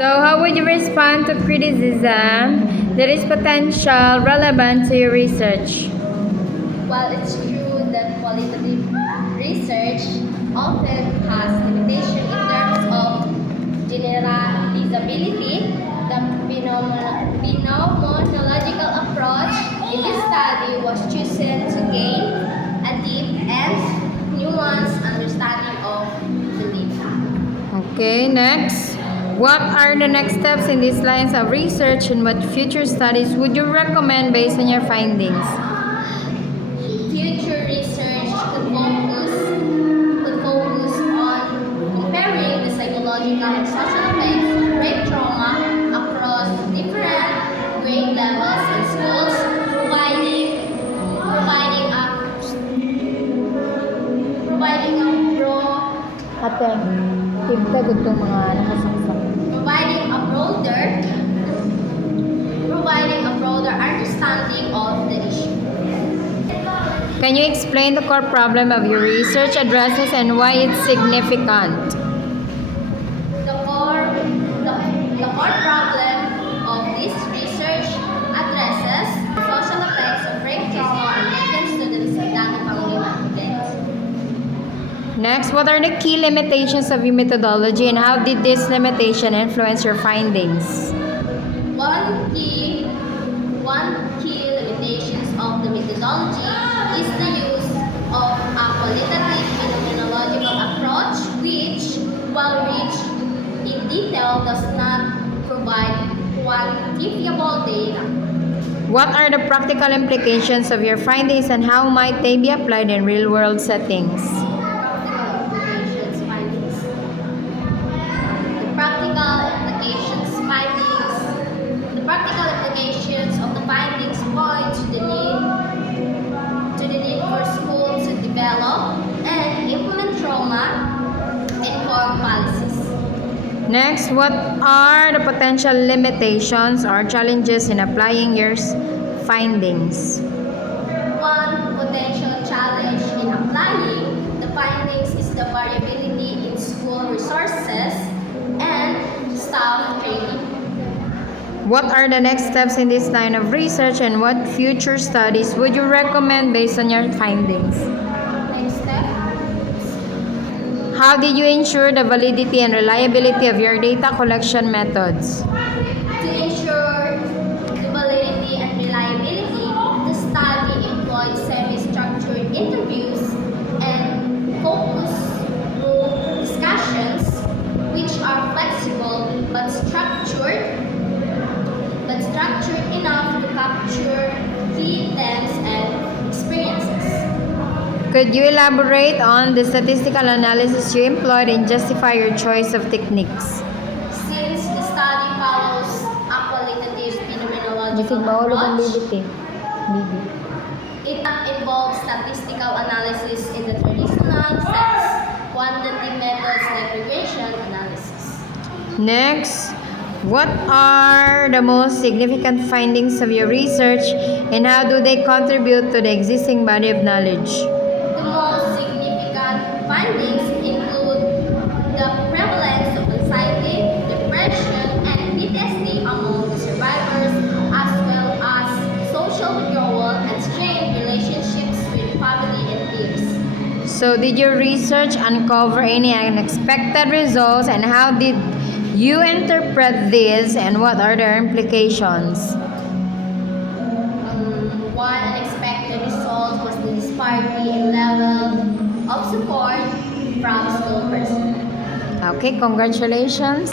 So, how would you respond to criticism that is potential relevant to your research? While it's true that qualitative research often has limitations in terms of generalizability, the phenomenological approach in this study was chosen to gain a deep and nuanced understanding of the data. Okay, next. What are the next steps in these lines of research and what future studies would you recommend based on your findings? Future research could focus on comparing the psychological and social effects of brain trauma across different grade levels in schools, providing a Ate, tigtag itong mga nakasaksak. providing a broader understanding of the issue. Can you explain the core problem of your research addresses and why it's significant? The core problem of this research addresses social effects of brain trauma on American students and Dani Pangilinan events. Next, what are the key limitations of your methodology and how did this limitation influence your findings? One key limitations of the methodology is the use of a qualitative phenomenological approach which, while rich in detail, does not provide quantifiable data. What are the practical implications of your findings and how might they be applied in real-world settings? The practical implications of the findings point to the need for schools to develop and implement trauma-informed policies. Next, what are the potential limitations or challenges in applying your findings? One potential challenge in applying the findings is the variability in school resources and staff training. What are the next steps in this line of research and what future studies would you recommend based on your findings? Next step, How did you ensure the validity and reliability of your data collection methods? to ensure the validity and reliability, the study employed semi-structured interviews and focus group discussions, which are flexible but structured enough to capture key themes and experiences. Could you elaborate on the statistical analysis you employed and justify your choice of techniques? Since the study follows a qualitative phenomenological approach, it involves statistical analysis in the traditional sense, quantitative methods like regression analysis. Next, what are the most significant findings of your research and how do they contribute to the existing body of knowledge? The most significant findings include the prevalence of anxiety, depression, and PTSD among the survivors, as well as social withdrawal and strained relationships with family and peers. So, did your research uncover any unexpected results and how did you interpret this and what are their implications? One unexpected result was the disparity in level of support from school personnel. Okay, congratulations.